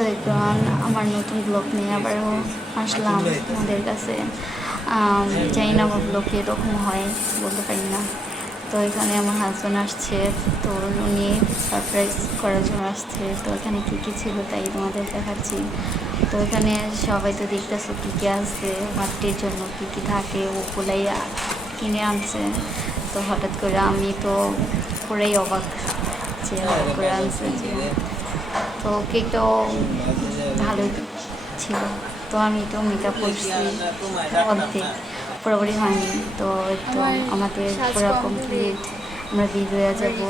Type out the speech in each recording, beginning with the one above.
দেখুন আমার নতুন ব্লগ নিয়ে আবারও আসলাম আমাদের কাছে। জানি না আমার ব্লগে এরকম হয়, বলতে পারি না। তো এখানে আমার হাজব্যান্ড আসছে, তো উনি সারপ্রাইজ করার জন্য আসছে। তো এখানে কী কী ছিল তাই তোমাদের দেখাচ্ছি। তো এখানে সবাই তো দেখতেছো কী কী আছে, বার্থডের জন্য কী কী থাকে ওগুলাই কিনে আনছে। তো হঠাৎ করে আমি তো পুরাই অবাক যে হঠাৎ করে আনছে যে। তো কেকটাও ভালোই ছিল। তো আমি তো মেকআপ করছি অর্ধেক, পুরোপুরি হয়নি। তো আমাদের পুরো কমপ্লিট, আমরা বেরিয়ে যাবো,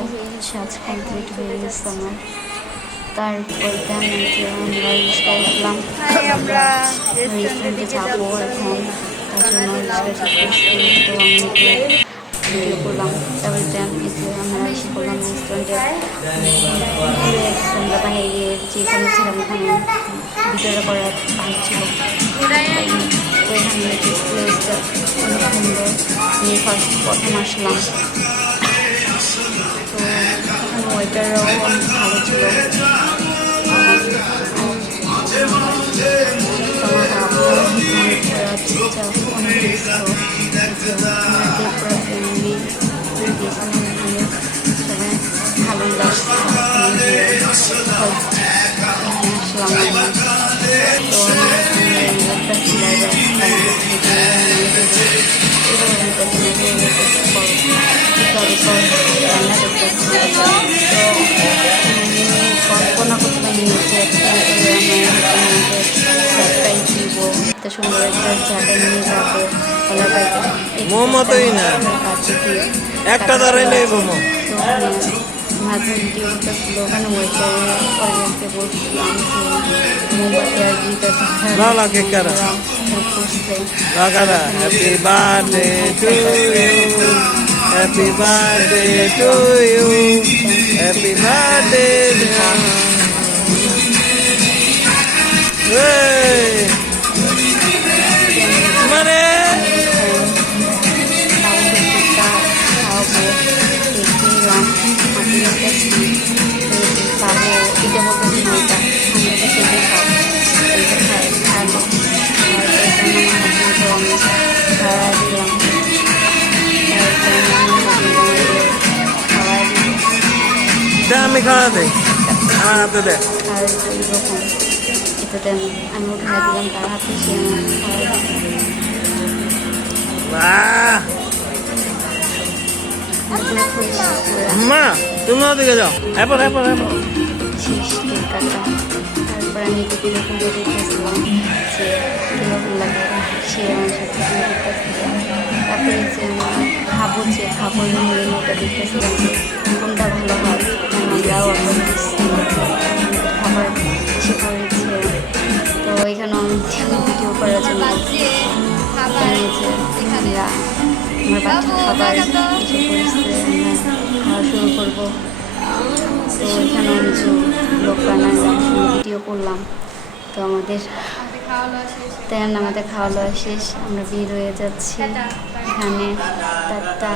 সাজ কমপ্লিট হয়ে গেছে আমার। তারপর আমরা রিক্সায় উঠলাম, রেস্টুরেন্টে যাবো এখন, তার জন্য রিক্সা ঠিক করছি। তো আমি ভিডিও করলাম, তারপরে আমরা এসে করলাম রেস্টুরেন্টে। আমরা বাইরে যেখানে ছিলাম ওখানে ভিডিওটা করা ভালো ছিল। তো এখানে প্লেসটা অনেক সুন্দর, আমি ফার্স্ট প্রথম আসলাম। তো এখানে ওয়েটাররাও অনেক ভালো ছিল। ভালোই লাগছে। কল্পনা করতে পারিনি যে সারপ্রাইজ দিব, এত সুন্দর একটা জায়গায় নিয়ে যাবে। একটা দাঁড়াইলে মাঝে ভিডিও করতেছিল, ওখানে ওয়েটারকে বলছিলাম যে মোমবাতি আর গিটার করছে। Happy birthday to you, happy birthday to you, happy birthday. মানে আমি খাওয়া দেয় আমার হাতে দেয়। আর এইরকম এটাতে আমি উঠাই দিলাম তার হাতে, সে মা তুমি ওদিকে যাও, এরপর শেষ কেক কাটা। তারপর আমি একটু এরকম দেখতেছিলাম যে কীরকম লাগে, সে আমার সাথে দেখতেছিলাম। তারপরে যে খাবো মেনুটা দেখতেছিলাম যে কোনটা ভালো হয়, আমরাও খাবার এসে পড়েছে। তো এখানে ভিডিও করার জন্য আমার বাচ্চা খাবার এসে পড়েছে, আমরা খাওয়া শুরু করবো। তো এখানে অনেক লোক বানালাম, ভিডিও করলাম। তো আমাদের খাওয়া দাওয়া শেষ, আমরা বের হয়ে যাচ্ছি এখানে। টাটা।